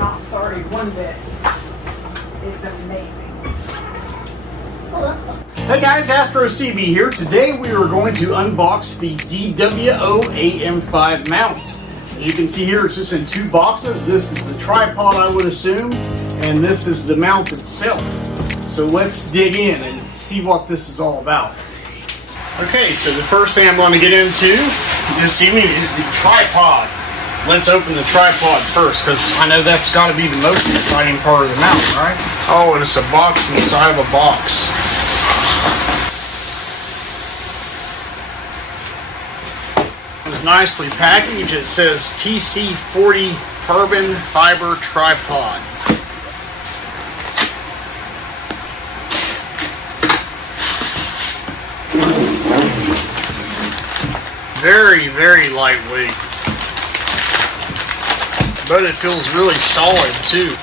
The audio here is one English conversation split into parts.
not sorry one bit. It's amazing. Hey guys, Astro CB here. Today we are going to unbox the ZWO AM5 mount. As you can see here, it's just in two boxes. This is the tripod, I would assume, and this is the mount itself. So let's dig in and see what this is all about. Okay, so the first thing I'm going to get into this evening is the tripod. Let's open the tripod first, because I know that's got to be the most exciting part of the mount, right? Oh, and it's a box inside of a box. It's nicely packaged. It says TC40 carbon fiber tripod. Very, very lightweight. But it feels really solid too.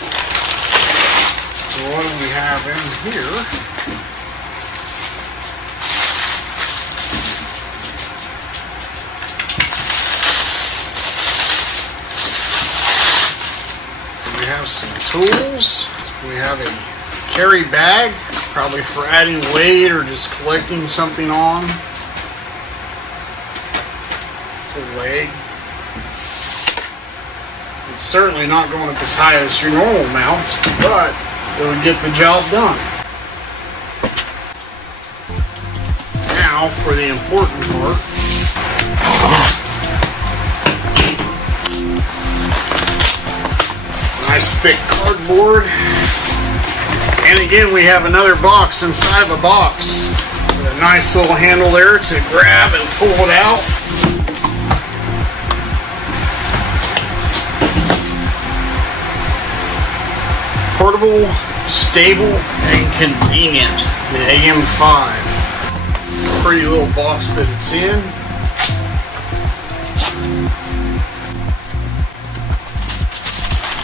So what do we have in here? We have some tools. We have a carry bag, probably for adding weight or just collecting something on. A leg. It's certainly not going up as high as your normal mount, but it would get the job done. Now for the important part. Nice thick cardboard. And again, we have another box inside of a box with a nice little handle there to grab and pull it out. Portable, stable, and convenient. The AM5. Pretty little box that it's in.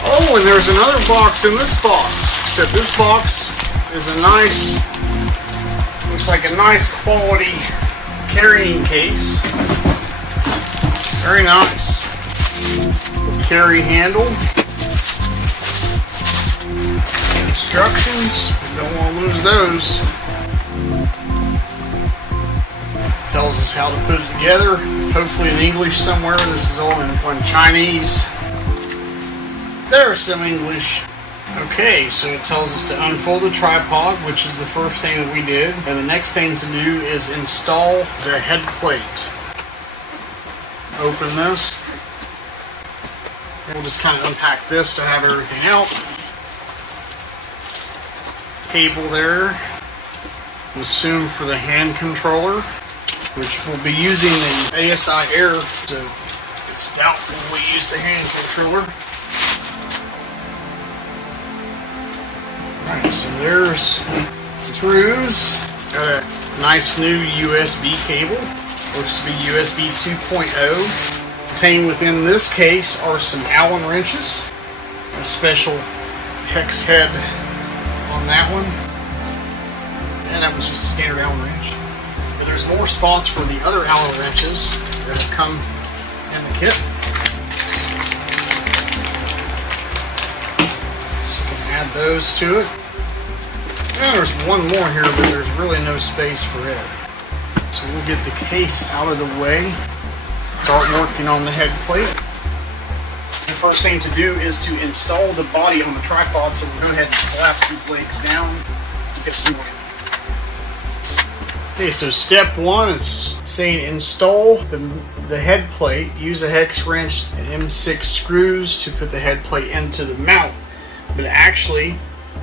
Oh, and there's another box in this box. Except this box is a nice, looks like a nice quality carrying case. Very nice. Carry handle. Instructions, don't want to lose those. Tells us how to put it together, hopefully in English somewhere. This is all in Chinese. There's some English. Okay, so it tells us to unfold the tripod, which is the first thing that we did. And the next thing to do is install the head plate. Open this. And we'll just kind of unpack this to have everything out. Cable there, I'm assuming for the hand controller, which we'll be using the ASI Air, so it's doubtful we use the hand controller. Alright, so there's screws, got a nice new USB cable, looks to be USB 2.0. Contained within this case are some Allen wrenches, a special hex head on that one, and that was just a standard Allen wrench. But there's more spots for the other Allen wrenches that have come in the kit. So we can add those to it. And there's one more here, but there's really no space for it. So we'll get the case out of the way, start working on the head plate. The first thing to do is to install the body on the tripod, so we'll go ahead and collapse these legs down. Okay, so step one is saying install the head plate. Use a hex wrench and M6 screws to put the head plate into the mount. But actually,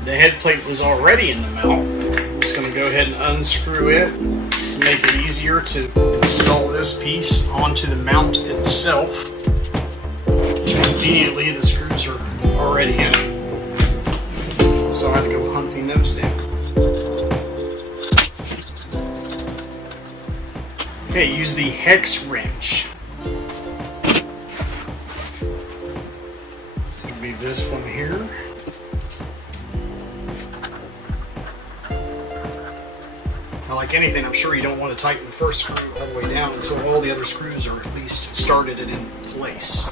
the head plate was already in the mount. I'm just going to go ahead and unscrew it to make it easier to install this piece onto the mount itself. Conveniently, the screws are already in it, so I have to go hunting those down. Okay, use the hex wrench. It'll be this one here. Now, like anything, I'm sure you don't want to tighten the first screw all the way down until all the other screws are at least started and in place.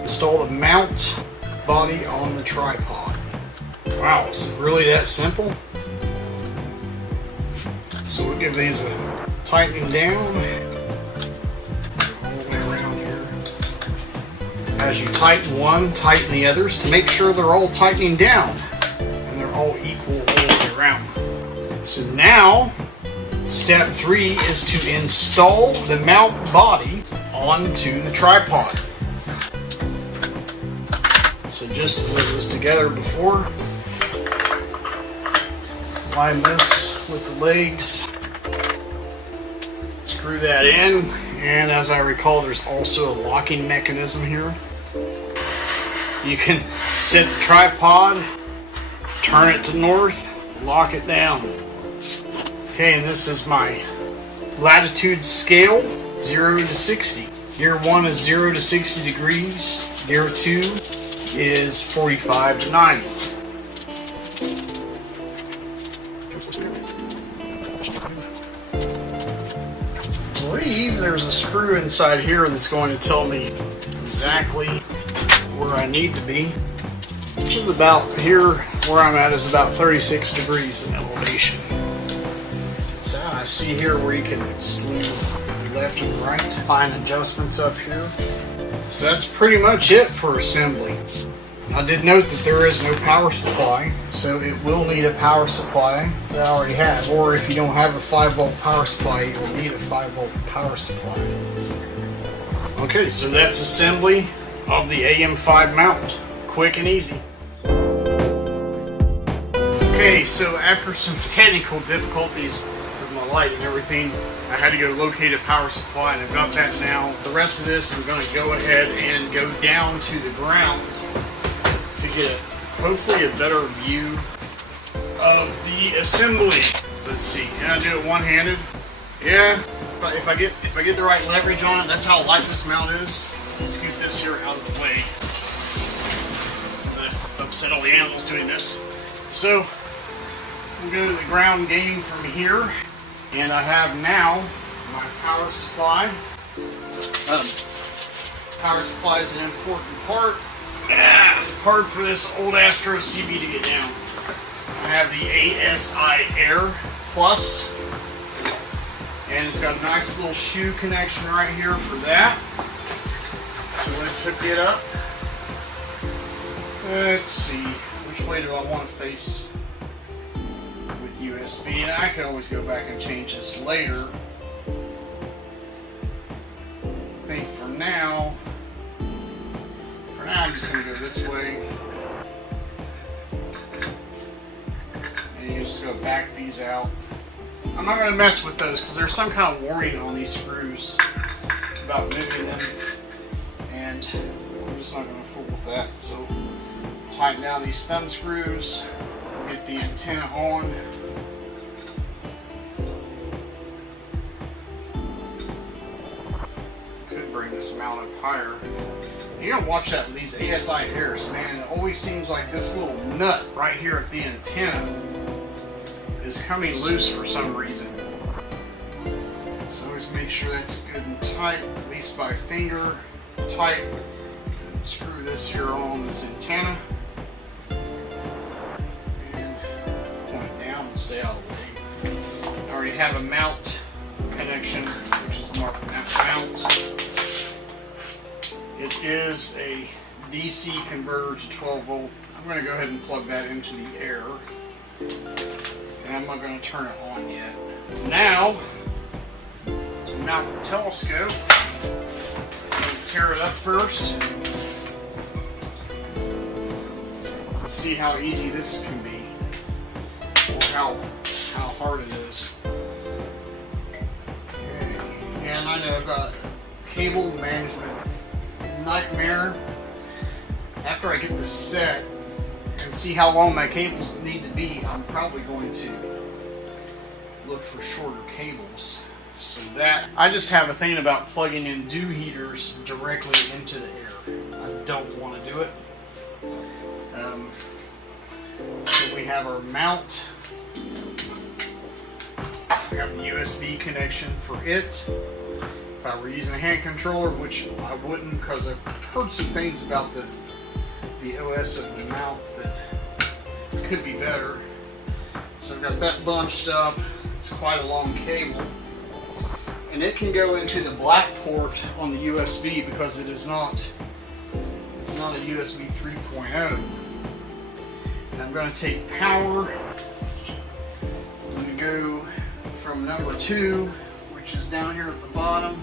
Install the mount body on the tripod. Wow, is it really that simple? So we'll give these a tightening down all the way around here. As you tighten one, tighten the others to make sure they're all tightening down and they're all equal all the way around. So now, step 3 is to install the mount body onto the tripod. So just as it was together before, line this with the legs, screw that in, and as I recall, there's also a locking mechanism here. You can set the tripod, turn it to north, lock it down. Okay, and this is my latitude scale, 0 to 60. Gear 1 is 0 to 60 degrees. Gear 2 is 45 to 90. I believe there's a screw inside here that's going to tell me exactly where I need to be, which is about here. Where I'm at is about 36 degrees in elevation. So I see here where you can sleeve left and right, fine adjustments up here. So that's pretty much it for assembly. I did note that there is no power supply, so it will need a power supply that I already have, or if you don't have a 5-volt power supply, you will need a 5-volt power supply. Okay, so that's assembly of the AM5 mount. Quick and easy. Okay, so after some technical difficulties with my light and everything, I had to go locate a power supply, and I've got that now. The rest of this, I'm going to go ahead and go down to the ground to get hopefully a better view of the assembly. Let's see, can I do it one-handed? Yeah, if I get the right leverage on it, that's how light this mount is. Scoot this here out of the way. Upset all the animals doing this. So we'll go to the ground game from here, and I have now my power supply. Power supply is an important part. Hard for this old Astro CB to get down. I have the ASI Air Plus, and it's got a nice little shoe connection right here for that. So let's hook it up. Let's see, which way do I want to face with USB? And I can always go back and change this later. I think for now I'm just going to go this way. And you just go back these out. I'm not going to mess with those because there's some kind of warning on these screws about moving them. And I'm just not going to fool with that. So tighten down these thumb screws, get the antenna on. Could bring this mount up higher. You gotta watch that with these ASI Airs, man. It always seems like this little nut right here at the antenna is coming loose for some reason. So always make sure that's good and tight, at least by finger tight. And screw this here on this antenna. And point it down and stay out of the way. I already have a mount connection, which is marked mount. It is a DC converter to 12 volt. I'm going to go ahead and plug that into the air. And I'm not going to turn it on yet. Now, to mount the telescope, I'm going to tear it up first. Let's see how easy this can be. Or how hard it is. Okay. And I know about cable management nightmare. After I get this set and see how long my cables need to be, I'm probably going to look for shorter cables. So that I just have a thing about plugging in dew heaters directly into the air. I don't want to do it. So we have our mount. We have the USB connection for it. If I were using a hand controller, which I wouldn't because I've heard some things about the the OS of the mount that could be better. So I've got that bunched up. It's quite a long cable. And it can go into the black port on the USB because it's not a USB 3.0. And I'm going to take power. I'm going to go from number 2, which is down here at the bottom.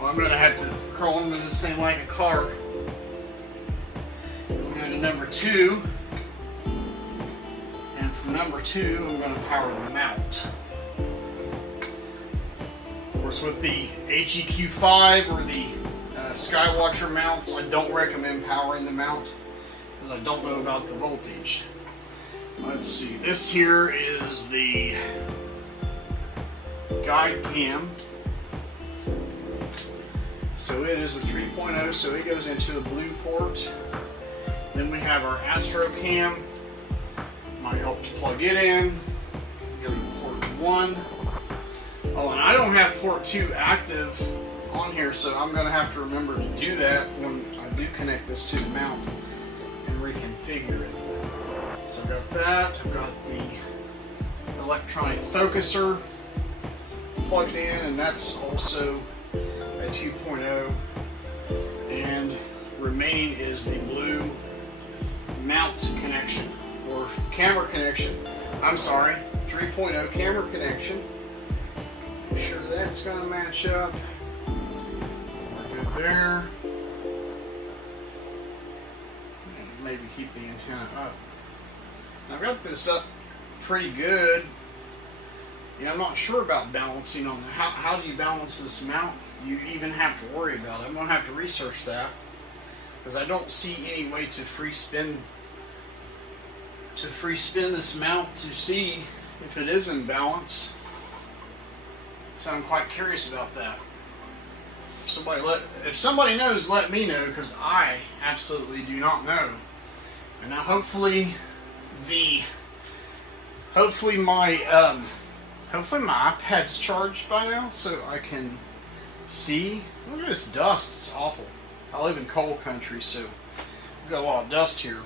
Well, I'm going to have to crawl into this thing like a car. We'll go to number 2. And from number 2, I'm going to power the mount. Of course, with the HEQ5 or the Skywatcher mounts, I don't recommend powering the mount because I don't know about the voltage. Let's see, this here is the guide cam. So it is a 3.0, so it goes into a blue port. Then we have our Astro cam. Might help to plug it in. Go to port 1. Oh, and I don't have port 2 active on here, so I'm going to have to remember to do that when I do connect this to the mount and reconfigure it. So I've got that. I've got the electronic focuser plugged in, and that's also a 2.0. And remaining is the blue mount connection, or camera connection. I'm sorry, 3.0 camera connection. Make sure that's going to match up. We're good there. And maybe keep the antenna up. I've got this up pretty good. You know, I'm not sure about balancing on how do you balance this mount. You even have to worry about it. I'm going to have to research that because I don't see any way to free spin this mount to see if it is in balance. So I'm quite curious about that. If somebody knows, let me know, because I absolutely do not know. And now hopefully my iPad's charged by now, so I can see. Look at this dust, it's awful. I live in coal country, so we've got a lot of dust here.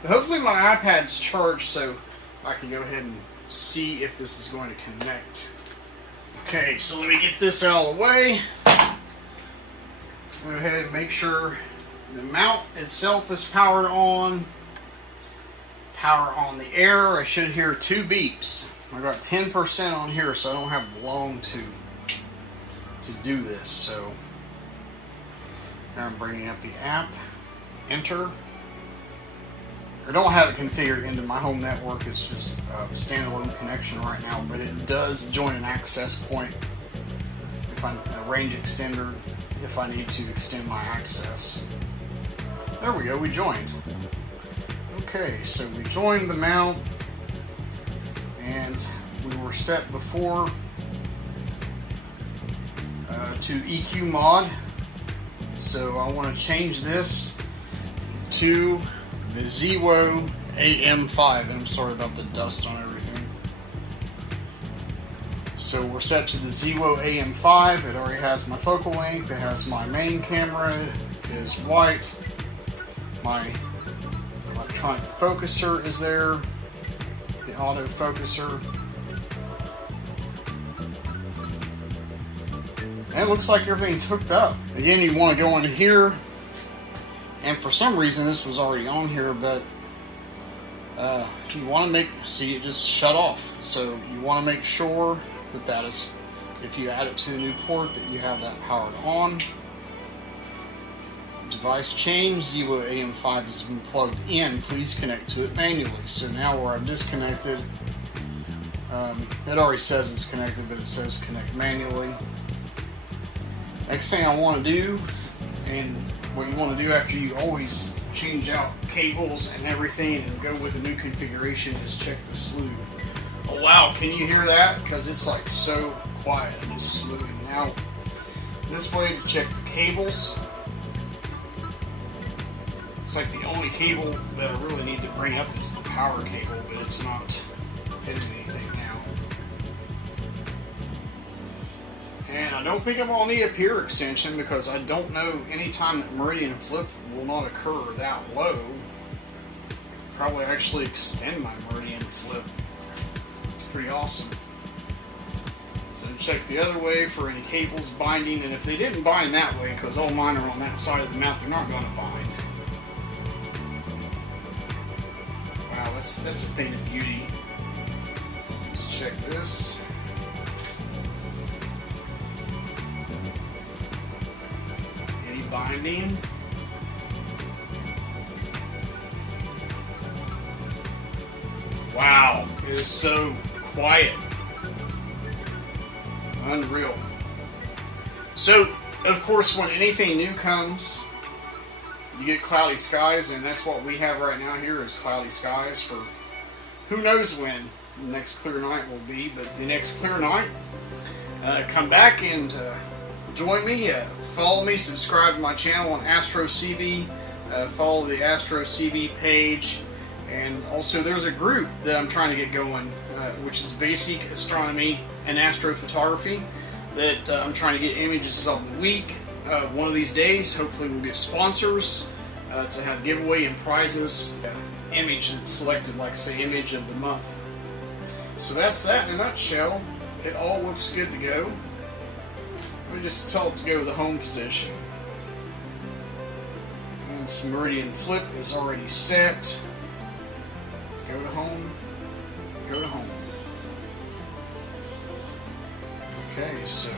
But hopefully my iPad's charged so I can go ahead and see if this is going to connect. Okay, so let me get this out of the way. Go ahead and make sure the mount itself is powered on. Power on the air. I should hear 2 beeps. I got 10% on here, so I don't have long to do this. So now I'm bringing up the app. Enter. I don't have it configured into my home network. It's just a standalone connection right now, but it does join an access point, if I'm a range extender, if I need to extend my access. There we go, we joined. Okay, so we joined the mount, and we were set before to EQ mod. So I want to change this to the ZWO AM5, and I'm sorry about the dust on everything. So we're set to the ZWO AM5. It already has my focal length. It has my main camera. It is white. My electronic focuser is there. The auto focuser. And it looks like everything's hooked up. Again, you want to go into here. And for some reason, this was already on here, but you want to see it just shut off. So you want to make sure that is, if you add it to a new port, that you have that powered on. Device change, ZWO AM5 has been plugged in. Please connect to it manually. So now where I've disconnected, it already says it's connected, but it says connect manually. Next thing I want to do, and what you want to do after you always change out cables and everything and go with a new configuration, is check the slew. Oh wow, can you hear that? Because it's like so quiet and it's slewing. Now, this way to check the cables. It's like the only cable that I really need to bring up is the power cable, but it's not hitting anything now. And I don't think I'm going to need a peer extension, because I don't know any time that Meridian Flip will not occur that low. Probably actually extend my meridian flip. It's pretty awesome. So check the other way for any cables binding, and if they didn't bind that way, because all mine are on that side of the mount, they're not going to bind. Wow, that's a thing of beauty. Let's check this. Any binding? Wow, it is so quiet. Unreal. So, of course, when anything new comes, you get cloudy skies, and that's what we have right now here is cloudy skies for who knows when the next clear night will be. But the next clear night, come back and join me. Follow me, subscribe to my channel on Astro CB. Follow the Astro CB page. And also there's a group that I'm trying to get going, which is Basic Astronomy and Astrophotography, that I'm trying to get images of the week. One of these days, hopefully we'll get sponsors to have giveaway and prizes. Image that's selected, like say image of the month. So that's that in a nutshell. It all looks good to go. Let me just tell it to go to the home position. And this meridian flip is already set. Go to home. Go to home. Okay, so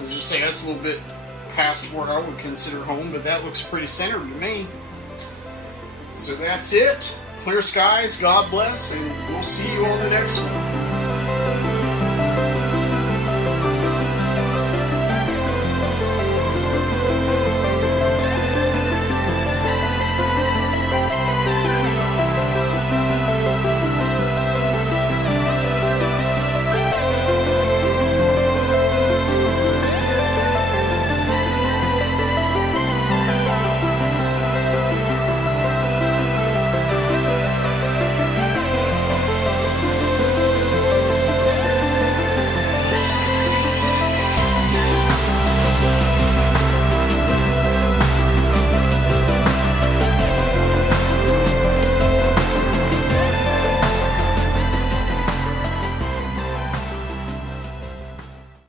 as I say, that's a little bit past where I would consider home, but that looks pretty centered to me. So that's it. Clear skies, God bless, and we'll see you on the next one.